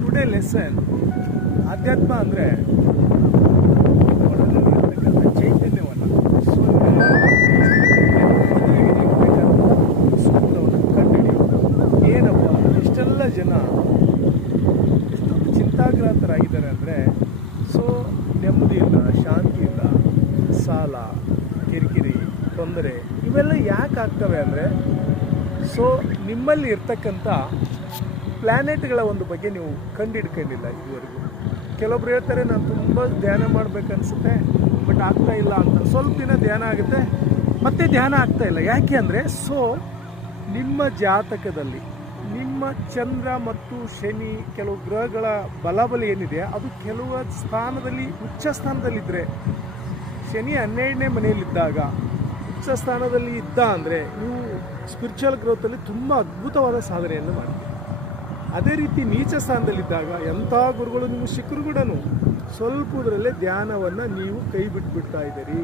Today lesson ಅಧ್ಯಾತ್ಮ ಅಂದರೆ ಚೈತನ್ಯವನ್ನು ಸೂಕ್ತವನ್ನು ಕಂಡುಹಿಡಿಯೋದು. ಏನಪ್ಪ ಇಷ್ಟೆಲ್ಲ ಜನ ಎಷ್ಟೊಂದು ಚಿಂತಾಗ್ರಾಂತರಾಗಿದ್ದಾರೆ ಅಂದರೆ ನೆಮ್ಮದಿ ಇಲ್ಲ, ಶಾಂತಿ ಇಲ್ಲ, ಸಾಲ, ಕಿರಿಕಿರಿ, ತೊಂದರೆ ಇವೆಲ್ಲ ಯಾಕೆ ಆಗ್ತವೆ ಅಂದರೆ ನಿಮ್ಮಲ್ಲಿ ಇರ್ತಕ್ಕಂಥ ಪ್ಲ್ಯಾನೆಟ್ಗಳ ಒಂದು ಬಗ್ಗೆ ನೀವು ಕಂಡಿಡ್ಕೊಂಡಿಲ್ಲ ಇದುವರೆಗೂ. ಕೆಲವೊಬ್ರು ಹೇಳ್ತಾರೆ ನಾನು ತುಂಬ ಧ್ಯಾನ ಮಾಡಬೇಕನ್ಸುತ್ತೆ ಬಟ್ ಆಗ್ತಾ ಇಲ್ಲ ಅಂತ. ಸ್ವಲ್ಪ ದಿನ ಧ್ಯಾನ ಆಗುತ್ತೆ ಮತ್ತೆ ಧ್ಯಾನ ಆಗ್ತಾ ಇಲ್ಲ. ಯಾಕೆ ಅಂದರೆ ನಿಮ್ಮ ಜಾತಕದಲ್ಲಿ ನಿಮ್ಮ ಚಂದ್ರ ಮತ್ತು ಶನಿ ಕೆಲವು ಗ್ರಹಗಳ ಬಲಾಬಲ ಏನಿದೆ ಅದು ಕೆಲವು ಸ್ಥಾನದಲ್ಲಿ ಉಚ್ಚ ಸ್ಥಾನದಲ್ಲಿದ್ದರೆ, ಶನಿ 12ನೇ ಮನೆಯಲ್ಲಿದ್ದಾಗ ಉಚ್ಚ ಸ್ಥಾನದಲ್ಲಿ ಇದ್ದ ಅಂದರೆ ನೀವು ಸ್ಪಿರಿಚುವಲ್ ಗ್ರೋತಲ್ಲಿ ತುಂಬ ಅದ್ಭುತವಾದ ಸಾಧನೆಯನ್ನು ಮಾಡ್ತೀವಿ. ಅದೇ ರೀತಿ ನೀಚ ಸ್ಥಾನದಲ್ಲಿದ್ದಾಗ ಎಂಥ ಗುರುಗಳು ನೀವು ಸಿಕ್ಕರು ಕೂಡ ಸ್ವಲ್ಪದರಲ್ಲೇ ಧ್ಯಾನವನ್ನು ನೀವು ಕೈ ಬಿಟ್ಬಿಡ್ತಾ ಇದ್ದೀರಿ.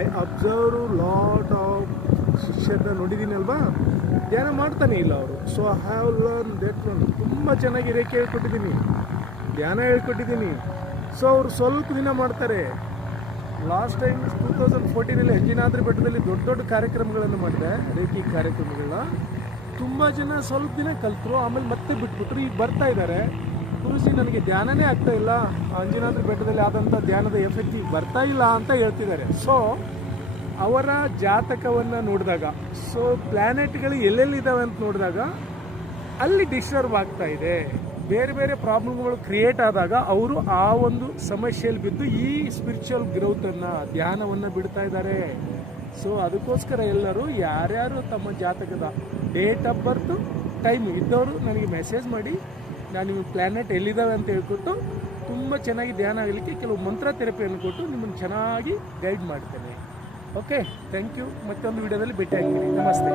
ಐ ಅಬ್ಸರ್ವ್ ಲಾಟ್ ಆಫ್ ಶಿಷ್ಯರನ್ನ ನೋಡಿದ್ದೀನಲ್ವಾ, ಧ್ಯಾನ ಮಾಡ್ತಾನೆ ಇಲ್ಲ ಅವರು. I have learn that one. ತುಂಬ ಚೆನ್ನಾಗಿ ರೇಖೆ ಹೇಳ್ಕೊಟ್ಟಿದ್ದೀನಿ, ಧ್ಯಾನ ಹೇಳ್ಕೊಟ್ಟಿದ್ದೀನಿ. ಅವರು ಸ್ವಲ್ಪ ದಿನ ಮಾಡ್ತಾರೆ. ಲಾಸ್ಟ್ ಟೈಮ್ 2014 ಅಂಜನಾದ್ರಿ ಬೆಟ್ಟದಲ್ಲಿ ದೊಡ್ಡ ದೊಡ್ಡ ಕಾರ್ಯಕ್ರಮಗಳನ್ನು ಮಾಡಿದೆ, ರೇಖಿ ಕಾರ್ಯಕ್ರಮಗಳನ್ನ. ತುಂಬ ಜನ ಸ್ವಲ್ಪ ದಿನ ಕಲ್ತರು, ಆಮೇಲೆ ಮತ್ತೆ ಬಿಟ್ಬಿಟ್ರು. ಈಗ ಬರ್ತಾ ಇದ್ದಾರೆ, ಗುರುಜಿ ನನಗೆ ಧ್ಯಾನನೇ ಆಗ್ತಾ ಇಲ್ಲ, ಅಂಜನಾದ್ರಿ ಬೆಟ್ಟದಲ್ಲಿ ಆದಂಥ ಧ್ಯಾನದ ಎಫೆಕ್ಟ್ ಈಗ ಬರ್ತಾ ಇಲ್ಲ ಅಂತ ಹೇಳ್ತಿದ್ದಾರೆ. ಅವರ ಜಾತಕವನ್ನು ನೋಡಿದಾಗ ಪ್ಲ್ಯಾನೆಟ್ಗಳು ಎಲ್ಲೆಲ್ಲಿದ್ದಾವೆ ಅಂತ ನೋಡಿದಾಗ ಅಲ್ಲಿ ಡಿಸ್ಟರ್ಬ್ ಆಗ್ತಾ ಇದೆ, ಬೇರೆ ಬೇರೆ ಪ್ರಾಬ್ಲಮ್ಗಳು ಕ್ರಿಯೇಟ್ ಆದಾಗ ಅವರು ಆ ಒಂದು ಸಮಸ್ಯೆಯಲ್ಲಿ ಬಿದ್ದು ಈ ಸ್ಪಿರಿಚುವಲ್ ಗ್ರೋತನ್ನು ಧ್ಯಾನವನ್ನು ಬಿಡ್ತಾ ಇದ್ದಾರೆ. ಅದಕ್ಕೋಸ್ಕರ ಎಲ್ಲರೂ ಯಾರ್ಯಾರು ತಮ್ಮ ಜಾತಕದ ಡೇಟ್ ಆಫ್ ಬರ್ತು ಟೈಮ್ ಇದ್ದವರು ನನಗೆ ಮೆಸೇಜ್ ಮಾಡಿ, ನಾನು ನಿಮ್ಮ ಪ್ಲ್ಯಾನೆಟ್ ಎಲ್ಲಿದ್ದಾವೆ ಅಂತ ಹೇಳ್ಕೊಟ್ಟು ತುಂಬ ಚೆನ್ನಾಗಿ ಧ್ಯಾನ ಆಗಲಿಕ್ಕೆ ಕೆಲವು ಮಂತ್ರ ಥೆರಪಿಯನ್ನು ಕೊಟ್ಟು ನಿಮ್ಮನ್ನು ಚೆನ್ನಾಗಿ ಗೈಡ್ ಮಾಡ್ತೇನೆ. Okay, thank you. ಮತ್ತೊಂದು ವಿಡಿಯೋದಲ್ಲಿ ಭೇಟಿ ಆಗ್ತೀನಿ. ನಮಸ್ತೆ.